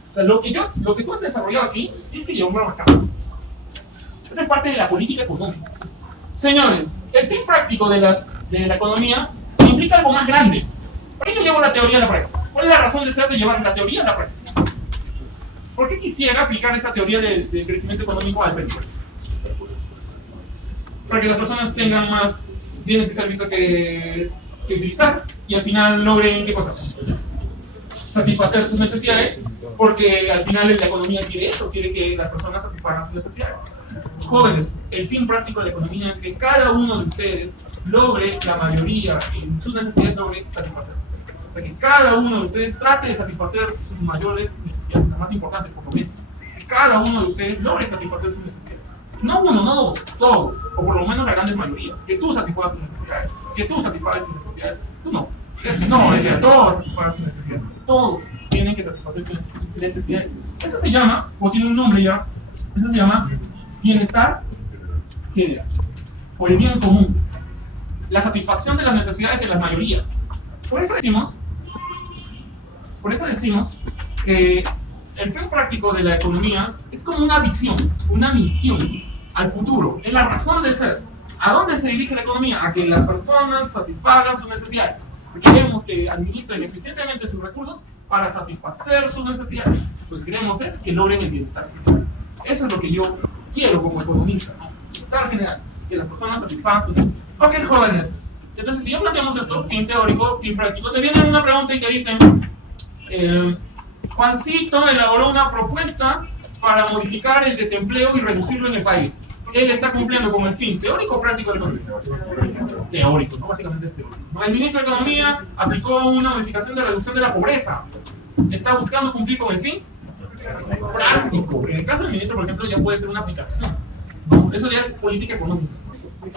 O sea, lo que tú has desarrollado aquí, tienes que llevarlo a cabo. Esta es parte de la política económica. Señores, el fin práctico de la economía implica algo más grande. ¿Por qué llevo la teoría a la práctica? ¿Cuál es la razón de ser de llevar la teoría a la práctica? ¿Por qué quisiera aplicar esa teoría del crecimiento económico al PIB? Para que las personas tengan más bienes y servicios que utilizar y al final logren, ¿qué cosa? Satisfacer sus necesidades, porque al final la economía quiere eso, quiere que las personas satisfagan sus necesidades. Jóvenes, el fin práctico de la economía es que cada uno de ustedes logre la mayoría en sus necesidades, logre satisfacer. O sea, que cada uno de ustedes trate de satisfacer sus mayores necesidades, las más importantes por lo menos. Que cada uno de ustedes logre satisfacer sus necesidades. No uno, no dos, todos, o por lo menos las grandes mayorías. Que tú satisfagas tus necesidades, que tú satisfagas tus necesidades, tú no. No, es que todos satisfagan sus necesidades. Todos tienen que satisfacer sus necesidades. Eso se llama, o tiene un nombre ya, eso se llama bienestar general, o el bien común. La satisfacción de las necesidades de las mayorías. Por eso decimos que el fin práctico de la economía es como una visión, una misión al futuro, es la razón de ser. ¿A dónde se dirige la economía? A que las personas satisfagan sus necesidades. Queremos que administren eficientemente sus recursos para satisfacer sus necesidades. Lo que queremos es que logren el bienestar general. Eso es lo que yo quiero como economista, ¿no? Bienestar general, que las personas satisfagan sus necesidades. Ok, jóvenes, entonces si ya planteamos esto, fin teórico, fin práctico, te viene una pregunta y te dicen, Juancito elaboró una propuesta para modificar el desempleo y reducirlo en el país. Él está cumpliendo con el fin teórico o práctico de la economía. Teórico, ¿no? Básicamente es teórico. ¿No? El ministro de Economía aplicó una modificación de reducción de la pobreza. ¿Está buscando cumplir con el fin? Práctico. En el caso del ministro, por ejemplo, ya puede ser una aplicación, ¿no? Eso ya es política económica.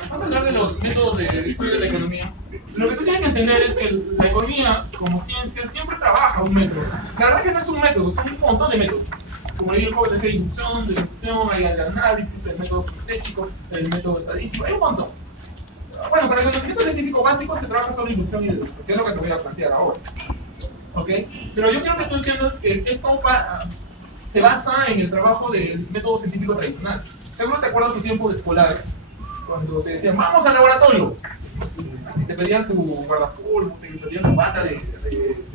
Vamos a hablar de los métodos de estudio de la economía. Lo que tú tienes que entender es que la economía, como ciencia, siempre trabaja un método. La verdad que no es un método, son un montón de métodos. Como digo, hay inducción, deducción, hay el análisis, el método sintético, el método estadístico, hay un montón. Bueno, para el conocimiento científico básico se trabaja sobre inducción y deducción, que es lo que te voy a plantear ahora. ¿Ok? Pero yo quiero que tú entiendas que esto se basa en el trabajo del método científico tradicional. Seguro te acuerdas tu tiempo de escolar, cuando te decían, vamos al laboratorio. Y te pedían tu guardapolvo, te pedían tu bata de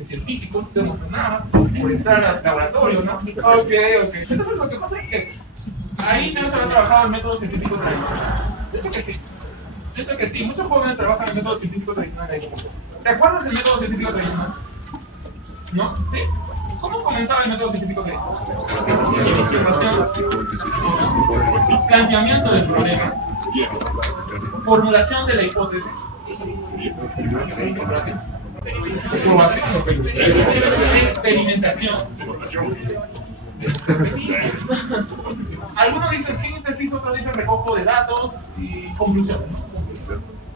científico, te emocionabas por entrar al laboratorio, ¿no? Ok. Entonces lo que pasa es que ahí debes haber trabajado el método científico tradicional. De hecho que sí, muchos jóvenes trabajan el método científico tradicional ahí. ¿Te acuerdas del método científico tradicional? ¿No? Sí. ¿Cómo comenzaba el método científico tradicional? Observación, planteamiento del problema, formulación de la hipótesis, experimentación. Algunos dicen síntesis, otros dicen recojo de datos y conclusión,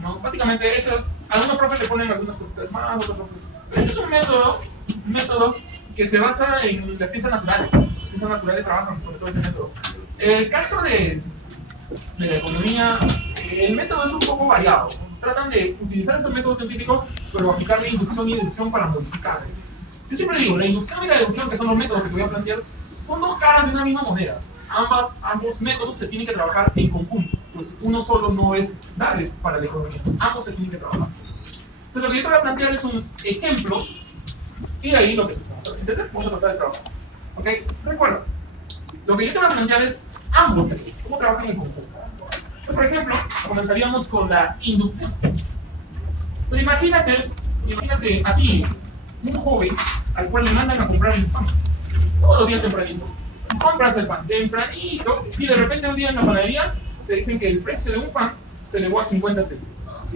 ¿no? Básicamente eso es. Algunos profes le ponen algunas cositas más, otros profes. Ese es un método que se basa en las ciencias naturales. Las ciencias naturales trabajan sobre todo ese método. El caso de la economía, el método es un poco variado. Tratan de utilizar ese método científico, pero aplicarle inducción y deducción para modificarlo. Yo siempre digo, la inducción y la deducción, que son los métodos que te voy a plantear, son dos caras de una misma moneda. Ambos métodos se tienen que trabajar en conjunto. pues uno solo no es dar para la economía, ambos se tienen que trabajar. Entonces lo que yo te voy a plantear es un ejemplo y de ahí lo que vamos a entender, vamos a tratar de trabajar. ¿Ok? Recuerda, lo que yo te voy a plantear es ambos métodos, cómo trabajan en conjunto. Entonces, por ejemplo, comenzaríamos con la inducción. Pues imagínate a ti, un joven al cual le mandan a comprar el pan, todos los días tempranito. Compras el pan tempranito y de repente un día en la panadería te dicen que el precio de un pan se elevó a 50 céntimos.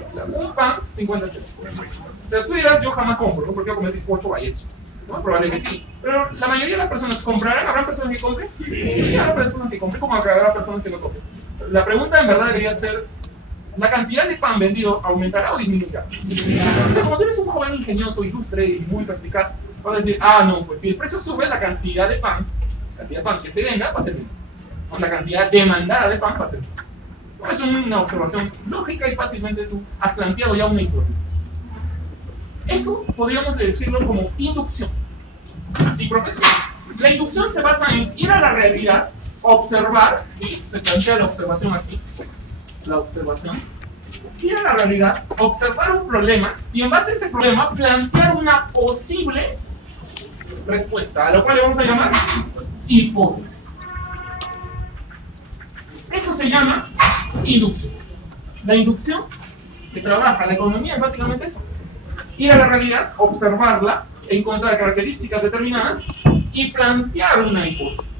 O sea, un pan, 50 céntimos. O sea, tú dirás, yo jamás compro, ¿no? Porque yo comer 8 galletas. ¿No? Probable que sí. Pero la mayoría de las personas comprarán. ¿Habrá personas que compren? Sí, habrá personas que compren, como habrá personas que no compren. La pregunta en verdad debería ser, ¿la cantidad de pan vendido aumentará o disminuirá? Entonces, como tú eres un joven ingenioso, ilustre y muy perspicaz, vas a decir, no, pues si el precio sube, la cantidad de pan que se venda va a ser menor. O la cantidad demandada de pan va a ser menor. Es una observación lógica y fácilmente tú has planteado ya una hipótesis. Eso podríamos decirlo como inducción. Así, profesor. La inducción se basa en ir a la realidad, observar, ¿sí? Se plantea la observación aquí, la observación, ir a la realidad, observar un problema y en base a ese problema plantear una posible respuesta, a lo cual le vamos a llamar hipótesis. Eso se llama inducción. La inducción que trabaja la economía es básicamente eso. Ir a la realidad, observarla, encontrar características determinadas y plantear una hipótesis.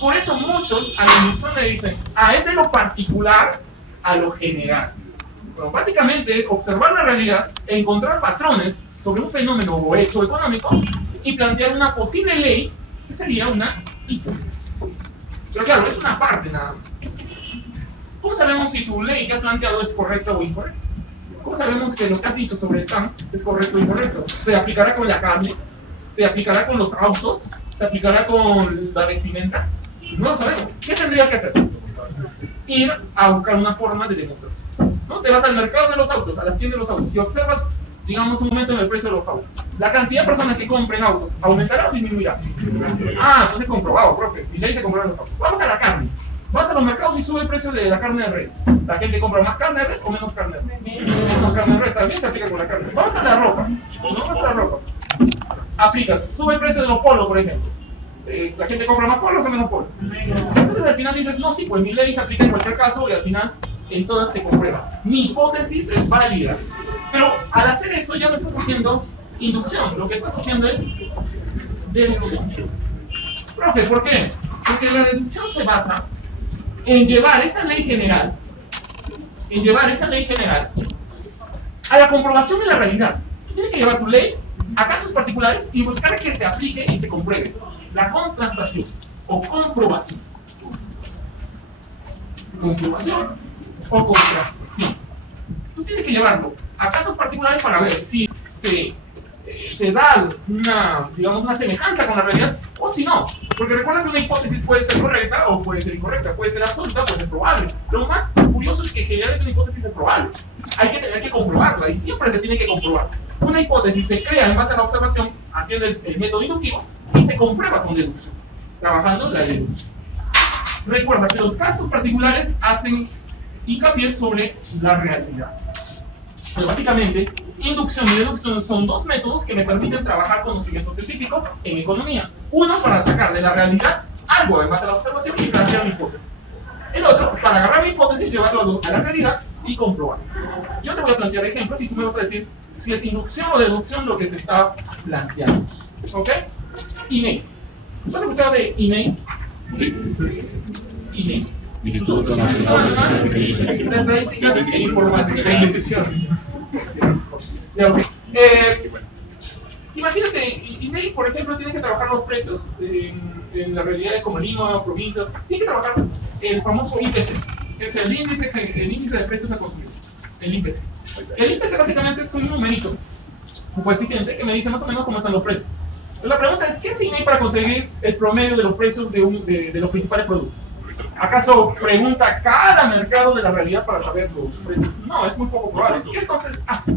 Por eso muchos a la inducción le dicen, es de lo particular a lo general. Bueno, básicamente es observar la realidad, encontrar patrones sobre un fenómeno o hecho económico y plantear una posible ley que sería una hipótesis. Pero claro, es una parte nada más. ¿Cómo sabemos si tu ley que has planteado es correcta o incorrecta? ¿Cómo sabemos que lo que has dicho sobre el pan es correcto o incorrecto? ¿Se aplicará con la carne? ¿Se aplicará con los autos? ¿Se aplicará con la vestimenta? No lo sabemos. ¿Qué tendría que hacer? Ir a buscar una forma de demostración. ¿No? Te vas al mercado de los autos, a la tienda de los autos, y observas, digamos, un momento en el precio de los autos. ¿La cantidad de personas que compren autos aumentará o disminuirá? Entonces comprobado, profe. Y ahí se compraron los autos. Vamos a la carne. Vas a los mercados y sube el precio de la carne de res. ¿La gente compra más carne de res o menos carne de res? Menos carne de res, también se aplica con la carne. Vamos a la ropa. Vamos a la ropa. Aplicas, sube el precio de los polos, por ejemplo. ¿La gente compra más polos o menos polos? Entonces al final dices, no, sí, pues mi ley se aplica en cualquier caso y al final entonces se comprueba. Mi hipótesis es válida. Pero al hacer eso ya no estás haciendo inducción, lo que estás haciendo es deducción. Profe, ¿por qué? Porque la deducción se basa en llevar esa ley general, a la comprobación de la realidad. Tienes que llevar tu ley a casos particulares y buscar que se aplique y se compruebe. La constatación o comprobación. Comprobación o contrastación. Tú tienes que llevarlo a casos particulares para ver si se da una semejanza con la realidad o si no. Porque recuerda que una hipótesis puede ser correcta o puede ser incorrecta, puede ser absoluta o puede ser probable. Lo más curioso es que generalmente una hipótesis es probable. Hay que tener que comprobarla y siempre se tiene que comprobar. Una hipótesis se crea en base a la observación, haciendo el método inductivo, y se comprueba con deducción, trabajando la deducción. Recuerda que los casos particulares hacen hincapié sobre la realidad. Pues básicamente, inducción y deducción son dos métodos que me permiten trabajar conocimiento científico en economía. Uno para sacar de la realidad algo en base a la observación y plantear mi hipótesis. El otro para agarrar mi hipótesis, llevarlo a la realidad y comprobar. Yo te voy a plantear ejemplos y tú me vas a decir si es inducción o deducción lo que se está planteando. ¿Ok? INEI. ¿Tú has escuchado de INEI? Sí. INEI. Instituto Nacional de Estadísticas e Informática. Imagínate, INEI, por ejemplo, tiene que trabajar los precios en la realidad de como Lima, provincias. Tiene que trabajar el famoso IPC, que es el índice de precios al consumidor. El IPC. El IPC básicamente es un numerito, un coeficiente que me dice más o menos cómo están los precios. Entonces, la pregunta es, ¿qué hace INEI para conseguir el promedio de los precios de los principales productos? ¿Acaso pregunta cada mercado de la realidad para saber los precios? No, es muy poco probable. ¿Qué entonces hace?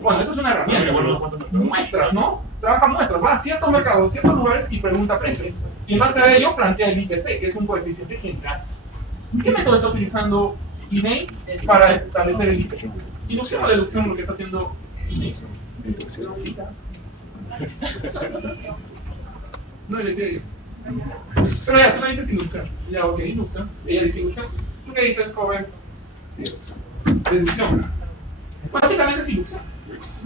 Bueno, eso es una herramienta. Muestras, ¿no? Trabaja muestras. Va a ciertos mercados, a ciertos lugares y pregunta precio. Y en base a ello plantea el IPC, que es un coeficiente general. ¿Qué método está utilizando INEI para establecer el IPC? ¿Inducción o deducción lo que está haciendo INEI? No le decía yo. Pero ya, tú me dices inducción. Ya, ok, inducción. Ella dice inducción. ¿Tú qué dices, joven? Sí, deducción. Básicamente es inducción.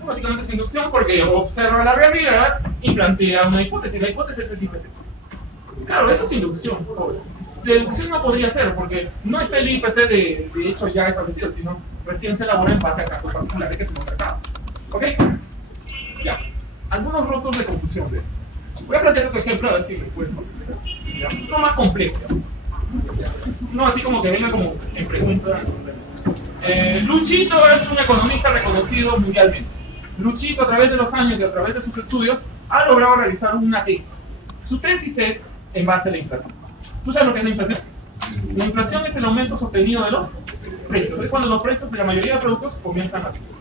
Básicamente es inducción porque observa la realidad y plantea una hipótesis. La hipótesis es el IPC. Claro, eso es inducción, joven. Deducción no podría ser porque no está el IPC de hecho ya establecido, sino recién se elabora en base a casos particulares que se hemos tratado. ¿Ok? Ya. Algunos rostros de confusión. Voy a plantear otro ejemplo a ver si me pueden contestar. No más complejo. No así como que venga como en pregunta. Luchito es un economista reconocido mundialmente. Luchito, a través de los años y a través de sus estudios, ha logrado realizar una tesis. Su tesis es en base a la inflación. ¿Tú sabes lo que es la inflación? La inflación es el aumento sostenido de los precios. Es cuando los precios de la mayoría de productos comienzan a subir.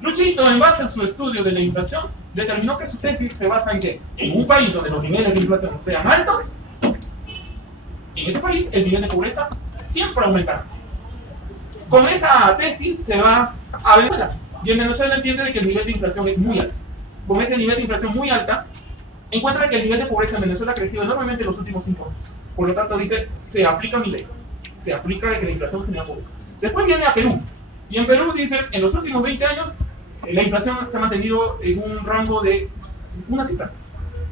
Luchito, en base a su estudio de la inflación, determinó que su tesis se basa en que en un país donde los niveles de inflación sean altos, en ese país el nivel de pobreza siempre aumentará. Con esa tesis se va a Venezuela. Y en Venezuela entiende de que el nivel de inflación es muy alto. Con ese nivel de inflación muy alta, encuentra que el nivel de pobreza en Venezuela ha crecido enormemente en los últimos 5 años. Por lo tanto, dice, se aplica mi ley. Se aplica de que la inflación genera pobreza. Después viene a Perú. Y en Perú dice, en los últimos 20 años, la inflación se ha mantenido en un rango de una cifra.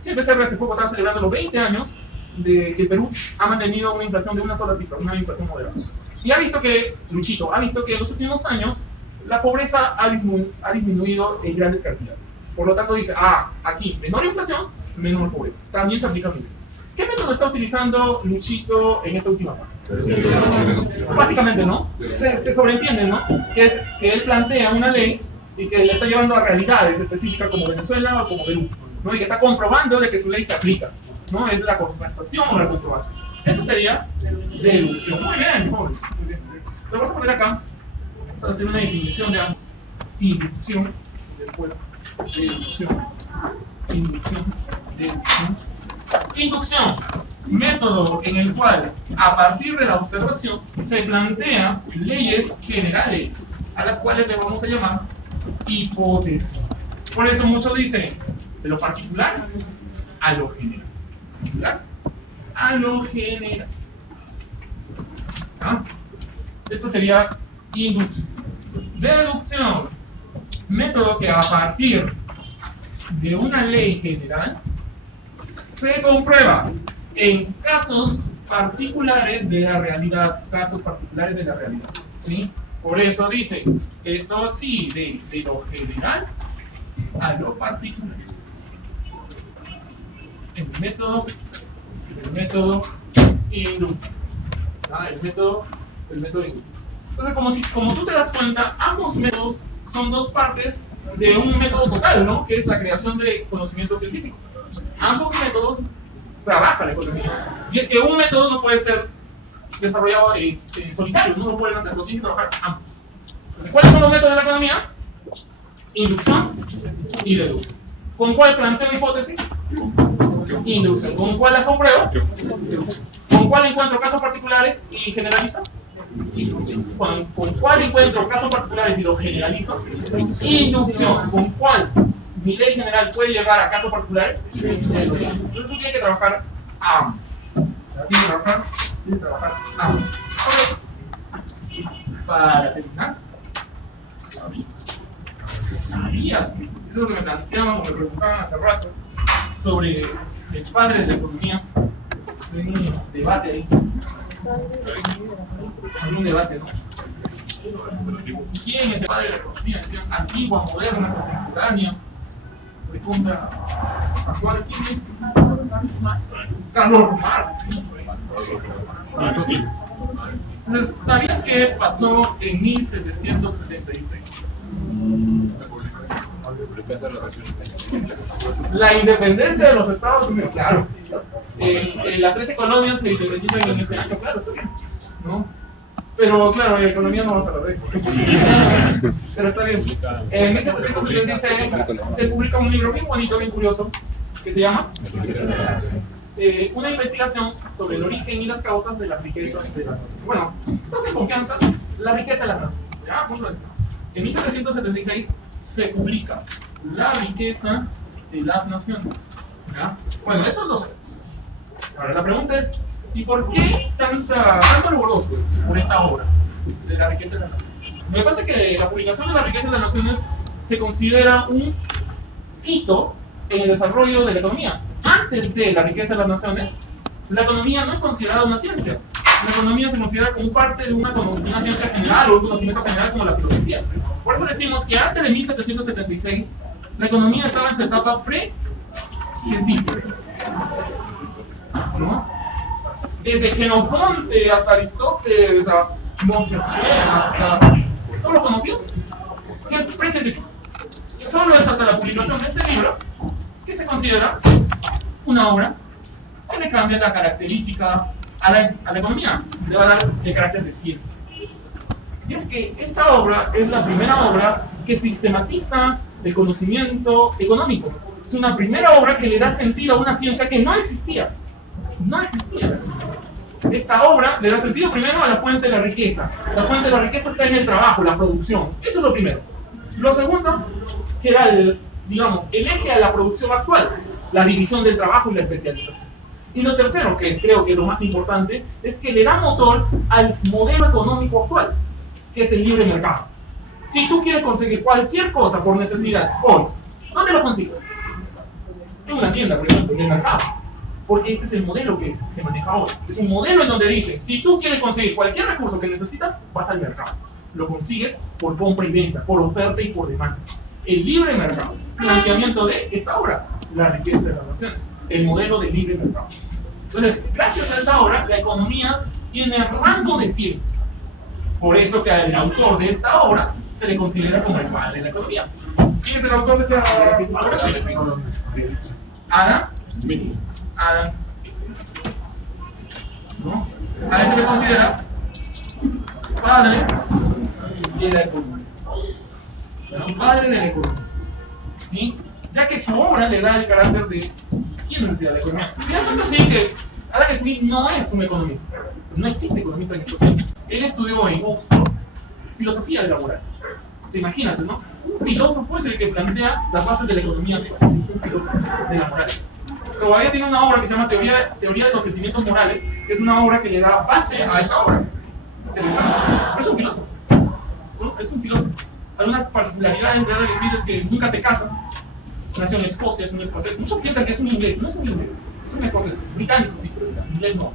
CPCR hace poco estaba celebrando los 20 años de que Perú ha mantenido una inflación de una sola cifra, una inflación moderada. Y ha visto que, Luchito, ha visto que en los últimos años la pobreza ha disminuido en grandes cantidades. Por lo tanto dice, aquí menor inflación, menor pobreza. También se aplica a nivel. ¿Qué método está utilizando Luchito en esta última parte? Básicamente, ¿no? Se sobreentiende, ¿no? Que es que él plantea una ley y que le está llevando a realidades específicas como Venezuela o como Perú, ¿no? Y que está comprobando de que su ley se aplica, ¿no? Es la constatación o la comprobación. Eso sería deducción. Muy bien, jóvenes. Muy bien. Lo vamos a poner acá. Vamos a hacer una definición de ambos. Inducción, después deducción, inducción, deducción. Inducción, método en el cual a partir de la observación se plantean leyes generales a las cuales le vamos a llamar hipótesis. Por eso muchos dicen de lo particular a lo general. ¿Particular? A lo general. ¿Ah? Esto sería inducción. Deducción, método que a partir de una ley general se comprueba en casos particulares de la realidad, ¿sí? Por eso dice, esto sí, de lo general a lo particular. El método inductivo. El método inductivo. Entonces, como tú te das cuenta, ambos métodos son dos partes de un método total, ¿no? Que es la creación de conocimiento científico. Ambos métodos trabajan la economía. Y es que un método no puede ser desarrollado en solitario, no lo pueden hacer, lo tienen que trabajar ambos. Entonces, ¿cuáles son los métodos de la economía? Inducción y deducción. ¿Con cuál planteo hipótesis? Inducción. ¿Con cuál las compruebo? ¿Con cuál encuentro casos particulares y generalizo? ¿Con cuál encuentro casos particulares y los generalizo? Inducción. ¿Con cuál mi ley general puede llevar a casos particulares? Entonces tú tienes que trabajar ambos. Tienes que trabajar ambos. Para terminar, ¿sabías? Eso es lo que me planteaban o me preguntaban hace rato sobre el padre de la economía. Hay un debate ahí. Hay un debate, ¿no? ¿Quién es el padre de la economía? Decían antigua, moderna, contemporánea. Pregunta actual, ¿quién es? Karl Marx. Entonces, ¿sabías qué pasó en 1776? La independencia de los Estados Unidos, claro. Las 13 colonias se independizan en ese año, claro, está bien, ¿no? Pero claro, la economía no va a tardar eso. Pero está bien. En 1776 se publica un libro bien bonito, bien curioso, que se llama una investigación sobre el origen y las causas de la riqueza de las naciones. Bueno, entonces en confianza, la riqueza de las naciones. ¿Ya? Vamos a ver. En 1776 se publica La riqueza de las naciones. ¿Ya? Bueno, eso lo sé. Ahora la pregunta es, ¿y por qué tanto alboroto por esta obra de La riqueza de las naciones? Me parece que la publicación de La riqueza de las naciones se considera un hito en el desarrollo de la economía. Antes de La riqueza de las naciones, la economía no es considerada una ciencia. La economía se considera como parte de una ciencia general o un conocimiento general como la filosofía. Por eso decimos que antes de 1776, la economía estaba en su etapa pre-científica. ¿No? Desde Xenofonte hasta Aristóteles, a Montesquieu, hasta todos los conocidos, pre-científico. Solo es hasta la publicación de este libro que se considera una obra que le cambia la característica a la economía, le va a dar el carácter de ciencia. Y es que esta obra es la primera obra que sistematiza el conocimiento económico. Es una primera obra que le da sentido a una ciencia que no existía. No existía. Esta obra le da sentido primero a la fuente de la riqueza. La fuente de la riqueza está en el trabajo, la producción. Eso es lo primero. Lo segundo, que da el eje a la producción actual, la división del trabajo y la especialización. Y lo tercero, que creo que es lo más importante, es que le da motor al modelo económico actual, que es el libre mercado. Si tú quieres conseguir cualquier cosa por necesidad hoy, ¿dónde lo consigues? En una tienda, por ejemplo, en el mercado. Porque ese es el modelo que se maneja hoy. Es un modelo en donde dicen, si tú quieres conseguir cualquier recurso que necesitas, vas al mercado. Lo consigues por compra y venta, por oferta y por demanda. El libre mercado, planteamiento de esta obra, La riqueza de las naciones, el modelo de libre mercado. Entonces, gracias a esta obra, la economía tiene rango de ciencia. Por eso que al autor de esta obra se le considera como el padre de la economía. ¿Quién es el autor de esta obra? Adam Smith. Adam Smith. ¿No? A él se le considera padre de la economía. ¿No? Padre de la economía. ¿Sí? Ya que su obra le da el carácter de ciencia a la economía. Y es tanto así que Adam Smith no es un economista. No existe economista en estos tiempos. Él estudió en Oxford filosofía de la moral. Se imagínate, ¿no? Un filósofo es el que plantea las bases de la economía actual. Un filósofo de la moral. Todavía tiene una obra que se llama Teoría de los Sentimientos Morales, que es una obra que le da base a esta obra. Interesante. Pero es un filósofo. ¿No? Es un filósofo. Algunas particularidades de Adam Smith es que nunca se casa. Nació en Escocia, es un escocés. Muchos piensan que es un inglés. No es un inglés. Es un escocés. Británico, sí, pero inglés no.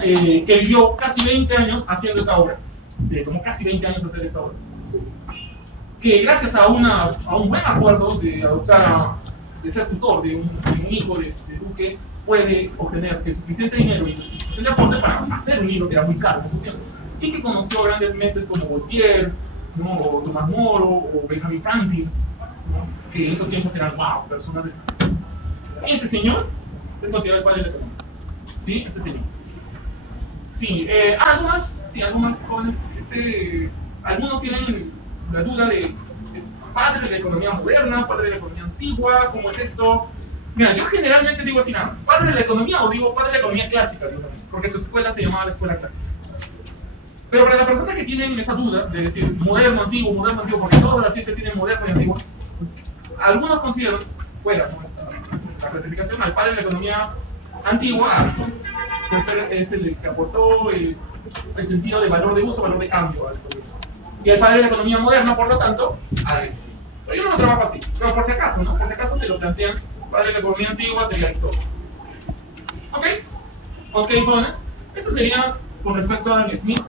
Que vivió casi 20 años haciendo esta obra. Tomó casi 20 años hacer esta obra. Que gracias a un buen acuerdo de adoptar, de ser tutor de un hijo de duque, puede obtener el suficiente dinero y el suficiente aporte para hacer un libro que era muy caro en su tiempo. Y que conoció grandes mentes como Voltaire, ¿no? O Tomás Moro, o Benjamin Franklin, ¿no? Que en esos tiempos eran personas de esta. Ese señor es considerado el padre de la economía. ¿Sí? Ese señor. Sí, algo más jóvenes. Algunos tienen la duda de, ¿es padre de la economía moderna, padre de la economía antigua? ¿Cómo es esto? Mira, yo generalmente digo así nada más, padre de la economía o digo padre de la economía clásica, porque su escuela se llamaba la escuela clásica. Pero para las personas que tienen esa duda de decir moderno, antiguo, porque todas las ciencias tienen moderno y antiguo, algunos consideran, fuera la clasificación, al padre de la economía antigua, Aristóteles. Es el que aportó el sentido de valor de uso, valor de cambio a la economía. Y el padre de la economía moderna, por lo tanto, Aristóteles. Pero yo no lo trabajo así, pero por si acaso, ¿no? Por si acaso me lo plantean, padre de la economía antigua sería Aristóteles. ¿Ok? Ok, jóvenes. Eso sería con respecto a Adam Smith.